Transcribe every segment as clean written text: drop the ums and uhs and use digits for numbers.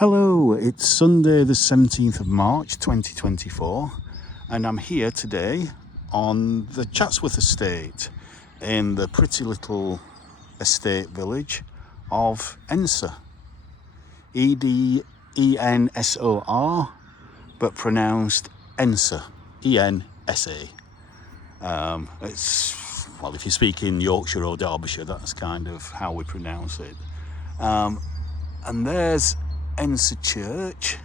Hello, it's Sunday the 17th of March 2024 and I'm here today on the Chatsworth estate in the pretty little estate village of Edensor. Edensor, but pronounced Edensor, E-N-S-A. Well, if you speak in Yorkshire or Derbyshire, that's kind of how we pronounce it. And there's Edensor Church,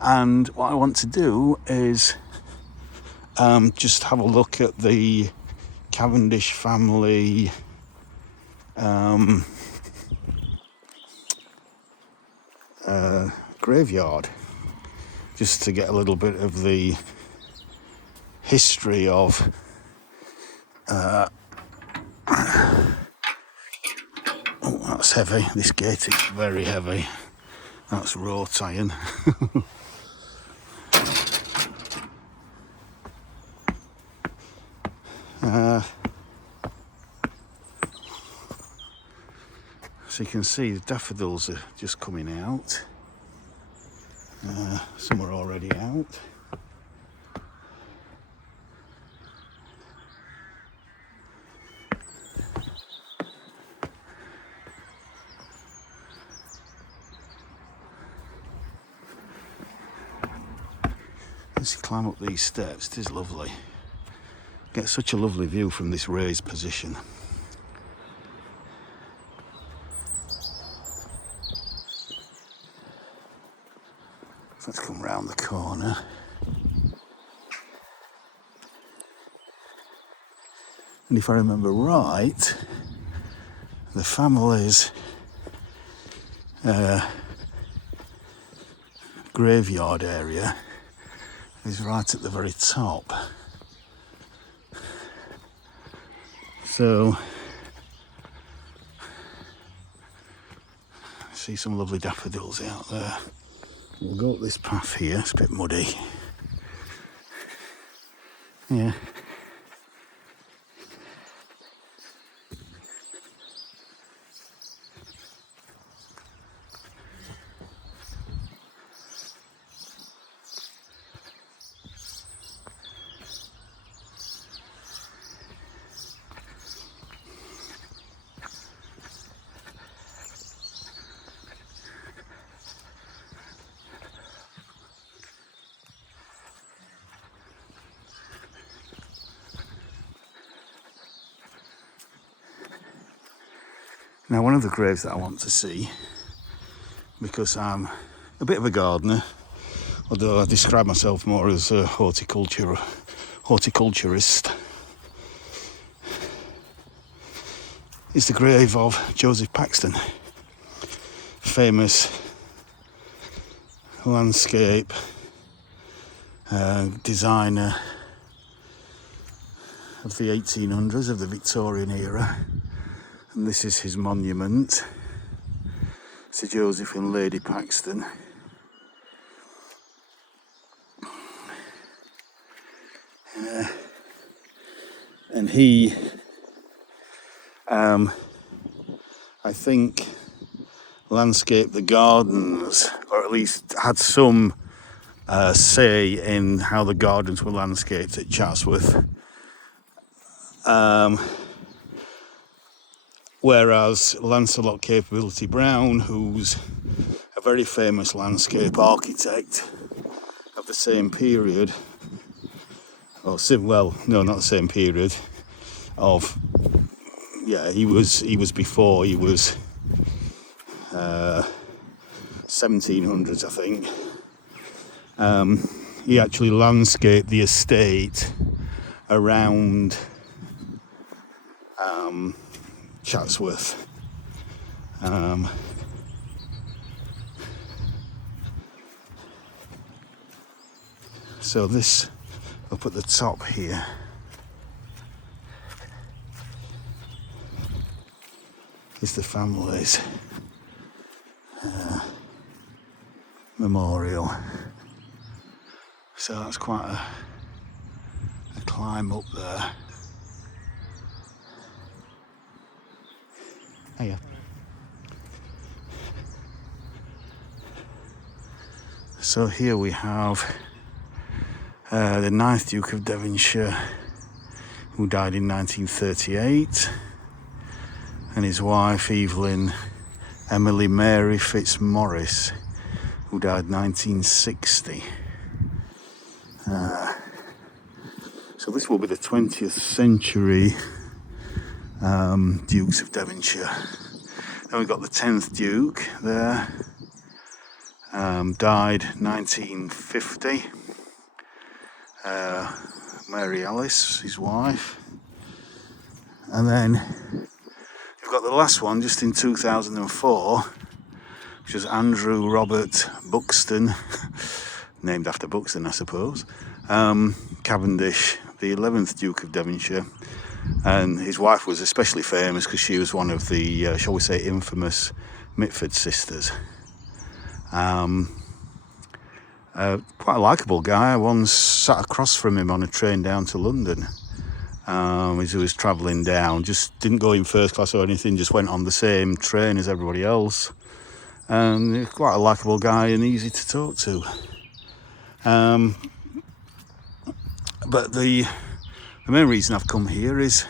and what I want to do is just have a look at the Cavendish family graveyard, just to get a little bit of the history of oh, that's heavy. This gate is very heavy. That's wrought iron. So you can see the daffodils are just coming out. Some are already out. As you climb up these steps, it is lovely. Get such a lovely view from this raised position. Let's come round the corner. And if I remember right, the family's graveyard area is right at the very top. So, I see some lovely daffodils out there. We'll go up this path here, it's a bit muddy. Yeah. Now, one of the graves that I want to see, because I'm a bit of a gardener, although I describe myself more as a horticulturist, is the grave of Joseph Paxton, famous landscape designer of the 1800s, of the Victorian era. And this is his monument, Sir Joseph and Lady Paxton. And he, I think, landscaped the gardens, or at least had some say in how the gardens were landscaped at Chatsworth. Whereas Lancelot Capability Brown, who's a very famous landscape architect of the same period, not the same period, he was before, he was 1700s, I think. He actually landscaped the estate around Chatsworth. So this up at the top here is the family's memorial. So that's quite a climb up there. Hiya. So here we have the 9th Duke of Devonshire, who died in 1938, and his wife Evelyn Emily Mary Fitzmaurice, who died 1960. So this will be the 20th century Dukes of Devonshire. Then we've got the 10th Duke there, died 1950. Mary Alice, his wife. And then you've got the last one just in 2004, which was Andrew Robert Buxton, named after Buxton, I suppose. Cavendish, the 11th Duke of Devonshire. And his wife was especially famous because she was one of the, shall we say, infamous Mitford sisters. Quite a likeable guy. I once sat across from him on a train down to London as he was travelling down. Just didn't go in first class or anything, just went on the same train as everybody else. And he was quite a likeable guy and easy to talk to. But the main reason I've come here is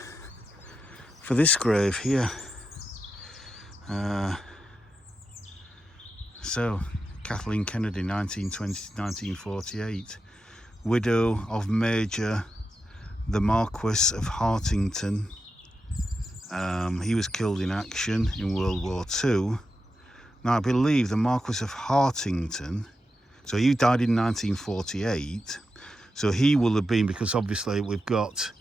for this grave here. So, Kathleen Kennedy, 1920-1948, widow of Major the Marquess of Huntington. He was killed in action in World War II. Now, I believe the Marquess of Huntington, so he died in 1948. So he will have been, because obviously we've got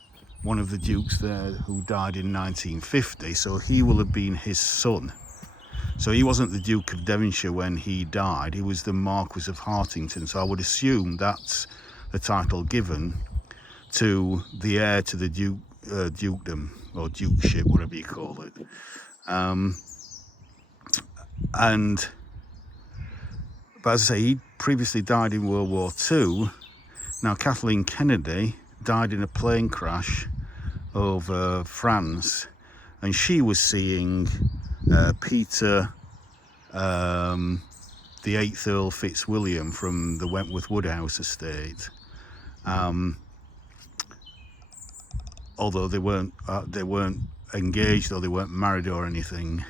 one of the dukes there who died in 1950, so he will have been his son. So he wasn't the Duke of Devonshire when he died, he was the Marquess of Huntington. So I would assume that's the title given to the heir to the dukedom, or dukeship, whatever you call it. But as I say, he previously died in World War II. Now, Kathleen Kennedy died in a plane crash over France, and she was seeing Peter, the 8th Earl Fitzwilliam from the Wentworth Woodhouse estate. Although they weren't engaged, or they weren't married or anything.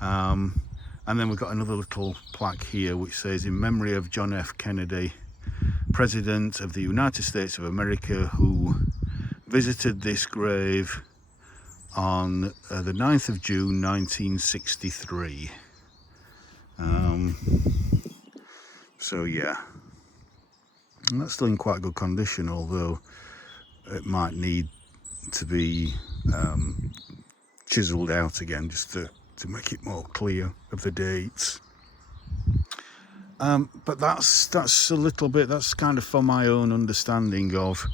And then we've got another little plaque here which says, "In memory of John F. Kennedy, President of the United States of America, who visited this grave on the 9th of June 1963. So yeah, and that's still in quite good condition, although it might need to be chiselled out again just to make it more clear of the dates. But that's a little bit, that's kind of for my own understanding of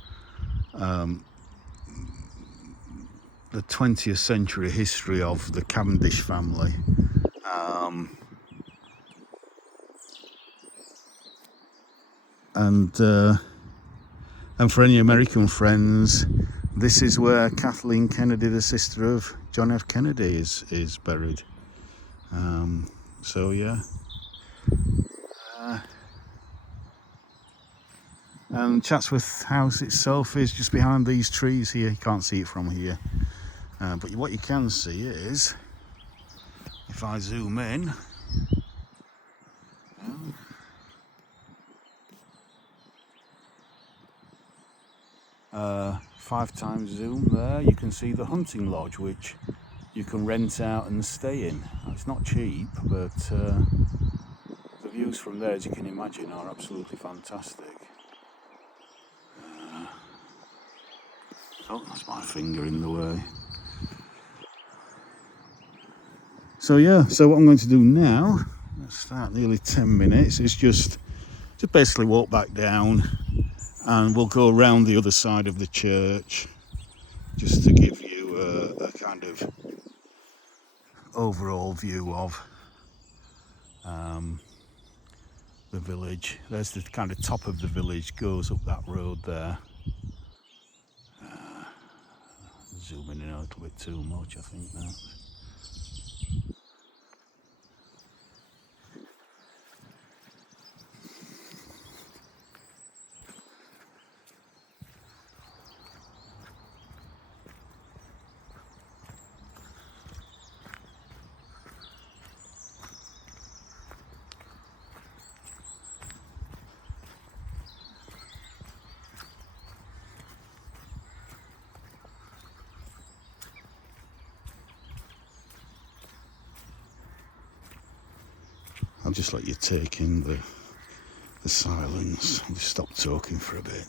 the 20th century history of the Cavendish family. And for any American friends, this is where Kathleen Kennedy, the sister of John F. Kennedy, is buried. So yeah. And Chatsworth House itself is just behind these trees here. You can't see it from here. But what you can see is, if I zoom in, 5x zoom there, you can see the hunting lodge, which you can rent out and stay in. It's not cheap, but the views from there, as you can imagine, are absolutely fantastic. Oh, that's my finger in the way. So yeah, so what I'm going to do now, let's start nearly 10 minutes, is just to basically walk back down, and we'll go around the other side of the church just to give you a kind of overall view of the village. There's the kind of top of the village, goes up that road there. Zooming in a little bit too much, I think now. I'll just let you take in the silence. I'll just stop talking for a bit.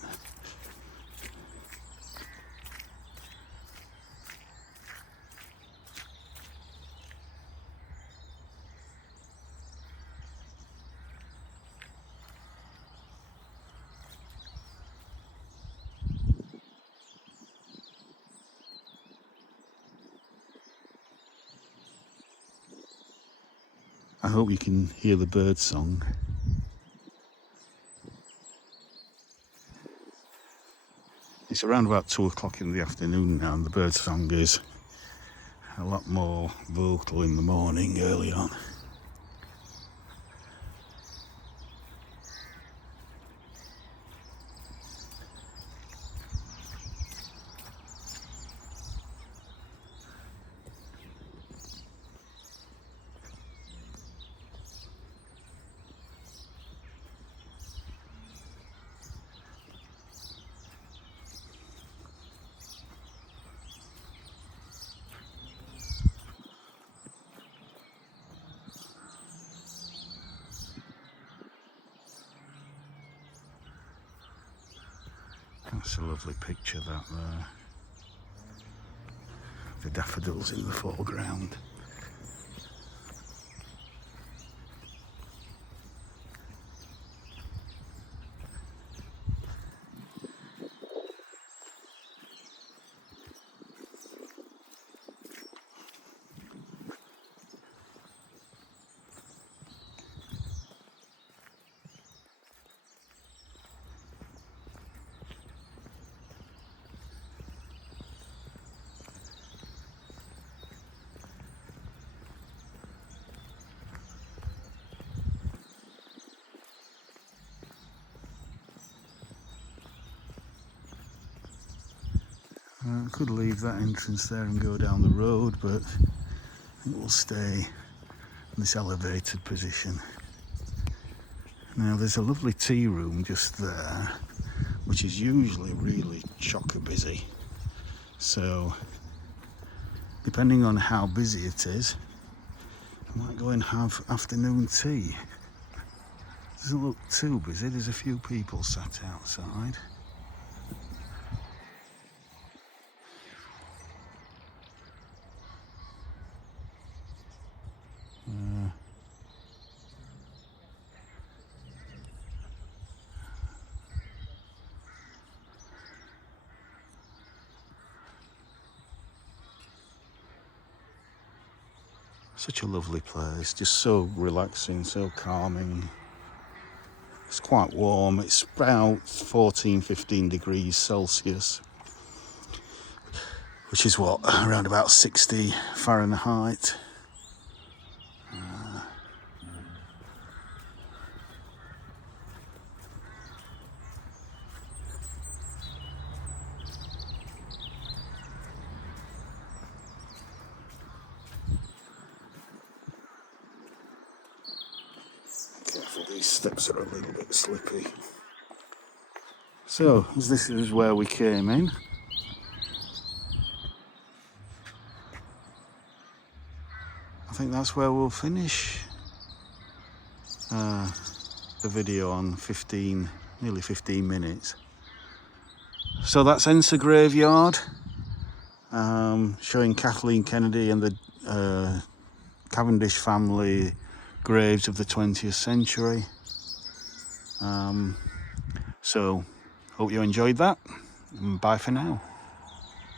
I hope you can hear the bird song. It's around about 2 o'clock in the afternoon now, and the bird song is a lot more vocal in the morning early on. That's a lovely picture, that there. The daffodils in the foreground. I could leave that entrance there and go down the road, but I think we'll stay in this elevated position. Now there's a lovely tea room just there, which is usually really chocker busy. So depending on how busy it is, I might go and have afternoon tea. Doesn't look too busy, there's a few people sat outside. Such a lovely place, just so relaxing, so calming. It's quite warm, it's about 14-15 degrees Celsius, which is what, around about 60 Fahrenheit. Careful, these steps are a little bit slippy. So, this is where we came in. I think that's where we'll finish the video on nearly 15 minutes. So that's Edensor graveyard, showing Kathleen Kennedy and the Cavendish family graves of the 20th century. So hope you enjoyed that, and bye for now.